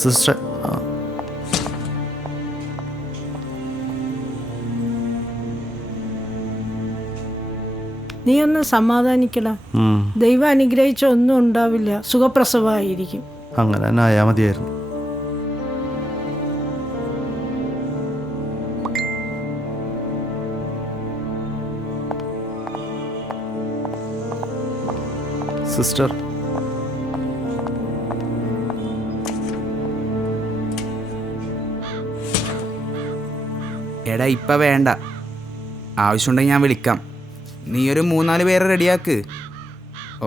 Sister, നീ ഒന്ന് സമാധാനിക്കടാ. ദൈവം അനുഗ്രഹിച്ച ഒന്നും ഉണ്ടാവില്ല, സുഖപ്രസവമായിരിക്കും. അങ്ങനെ തന്നെ ആയാൽ മതിയായിരുന്നു. സിസ്റ്റർ, എടാ ഇപ്പം വേണ്ട, ആവശ്യമുണ്ടെങ്കിൽ ഞാൻ വിളിക്കാം. നീ ഒരു 3-4 പേരെ റെഡിയാക്ക്.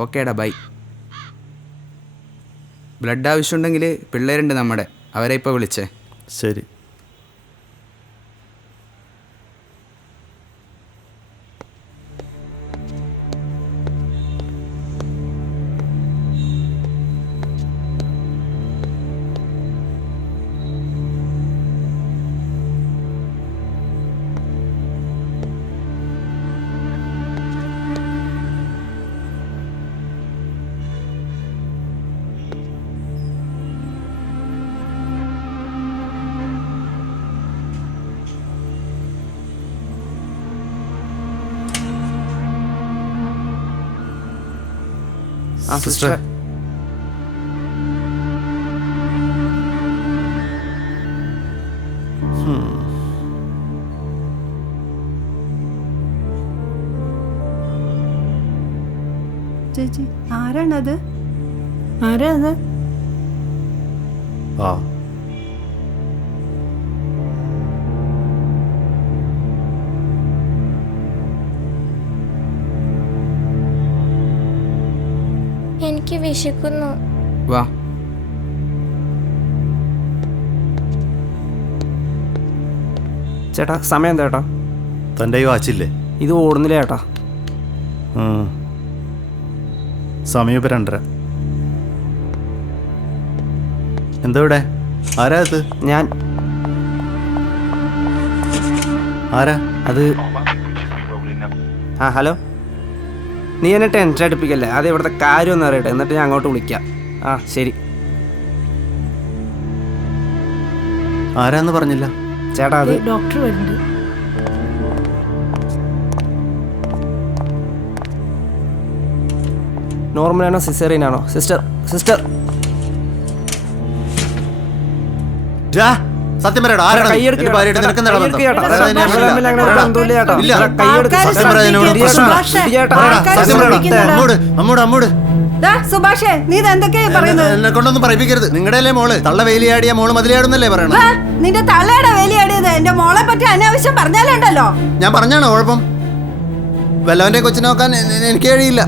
ഓക്കേടാ, ബൈ. ബ്ലഡ് ആവശ്യമുണ്ടെങ്കിൽ പിള്ളേരുണ്ട് നമ്മുടെ, അവരെ ഇപ്പോൾ വിളിച്ചേ. ശരി. സിസ്റ്റർ, ചേച്ചി ആരാണത്? ആരാ അത്? ആ എനിക്ക് വിശക്കുന്നു. വാ. ചേട്ടാ സമയം എന്താ ചേട്ടാ? തൻ്റെ ഈ വാച്ചില്ലേ? ഇത് ഓടുന്നില്ല ചേട്ടാ. സമയം ഇപ്പം 2:30. എന്താ ഇവിടെ? ആരാ അത്? ഞാൻ. ആരാ അത്? ആ ഹലോ, നീ എന്നെ ടെൻഷൻ അടുപ്പിക്കല്ലേ. അത് ഇവിടുത്തെ കാര്യം ഒന്ന് അറിയട്ടെ, എന്നിട്ട് ഞാൻ അങ്ങോട്ട് വിളിക്കാം. ആ ശരി. ആരാന്ന് പറഞ്ഞില്ല ചേട്ടാ. അത് ഡോക്ടർ വരുന്നുണ്ട്. നോർമലാണോ സിസേറിയനാണോ? സിസ്റ്റർ, സിസ്റ്റർ സത്യം പറയടാ, ആരാണ്? കൈയെടുക്ക് ചേട്ടാ. ഭാര്യയായിട്ട് നിനക്ക് എന്താണ് ബന്ധം? കൈയെടുക്ക് ചേട്ടാ. അതായത് ഞാൻ നമ്മള് തമ്മിൽ അങ്ങനെ ഒരു ബന്ധമില്ല ചേട്ടാ. ഇല്ല. കൈയെടുക്ക്. സത്യം പറയാ, എന്നോട് പ്രശ്നമില്ല. സത്യം പറയടാ. അമ്മോട് സുഭാഷേ, നീ എന്തൊക്കെയാ പറയുന്നത്? എന്നെ കൊണ്ടൊന്നും പറയിപ്പിക്കരുത്. നിങ്ങളുടെ അല്ലേ മോള്? തള്ള വേലിയാടിയ മോള് മതിലിയാടുന്നല്ലേ പറയണത്? നിന്റെ തള്ളയുടെ വേലിയാടിയത് എന്റെ മോളെ പറ്റി അനാവശ്യം പറഞ്ഞാലുണ്ടല്ലോ. ഞാൻ പറഞ്ഞാണോ കുഴപ്പം? വല്ലവന്റെ കൊച്ചിനെ നോക്കാൻ എനിക്ക് കഴിയില്ല.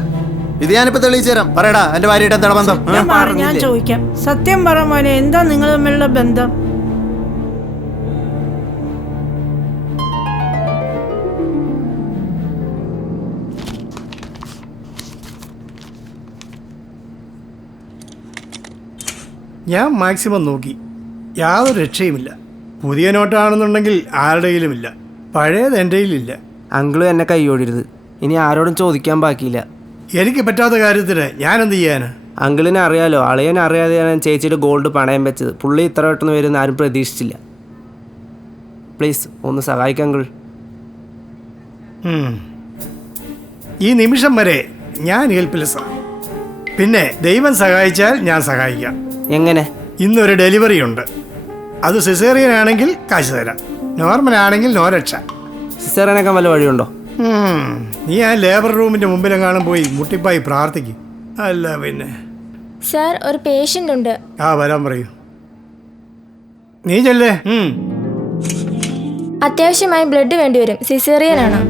ഇത് ഞാനിപ്പോ തെളിയിച്ചു തരാം. പറയടാ, എന്റെ ഭാര്യയായിട്ട് എന്താണ് ബന്ധം? ഞാൻ ചോദിക്കാം. സത്യം പറ മോനെ, എന്താ നിങ്ങൾ തമ്മിലുള്ള ബന്ധം? ഞാൻ മാക്സിമം നോക്കി, യാതൊരു രക്ഷയുമില്ല. പുതിയ നോട്ടാണെന്നുണ്ടെങ്കിൽ ആരുടെയിലുമില്ല, പഴയത് എൻ്റെ കയ്യിലില്ല. അങ്കിളും എന്നെ കൈയോടരുത്. ഇനി ആരോടും ചോദിക്കാൻ ബാക്കിയില്ല. എനിക്ക് പറ്റാത്ത കാര്യത്തിന് ഞാനെന്ത് ചെയ്യാന്? അങ്കിളിനെ അറിയാലോ, അളിയനെ അറിയാതെയാണ് ചേച്ചിയുടെ ഗോൾഡ് പണയം വെച്ചത്. പുള്ളി ഇത്ര പെട്ടെന്ന് വരുന്ന ആരും പ്രതീക്ഷിച്ചില്ല. പ്ലീസ് ഒന്ന് സഹായിക്കാം അങ്കിൾ. ഈ നിമിഷം വരെ ഞാൻ ഹെൽപ്ലെസ്സാണ്. പിന്നെ ദൈവം സഹായിച്ചാൽ ഞാൻ സഹായിക്കാം. എങ്ങനെ? ഇന്നൊരു ഡെലിവറി ഉണ്ട്. അത് സിസേറിയൻ ആണെങ്കിൽ കാശ് തരാം, നോർമൽ ആണെങ്കിൽ നോ രക്ഷ. സിസേറിയനൊക്കെ വല്ല വഴിയുണ്ടോ? നീ ആ ലേബർ റൂമിന്റെ മുമ്പിലെങ്ങാനും പോയി മുട്ടിപ്പായി പ്രാർത്ഥിക്കും. അല്ല പിന്നെ. സാർ, ഒരു പേഷ്യൻ്റ് ഉണ്ട്. ആ വരാൻ പറയൂ. നീ ചെല്ലേ. അത്യാവശ്യമായി ബ്ലഡ് വേണ്ടിവരും. സിസേറിയനാണ്.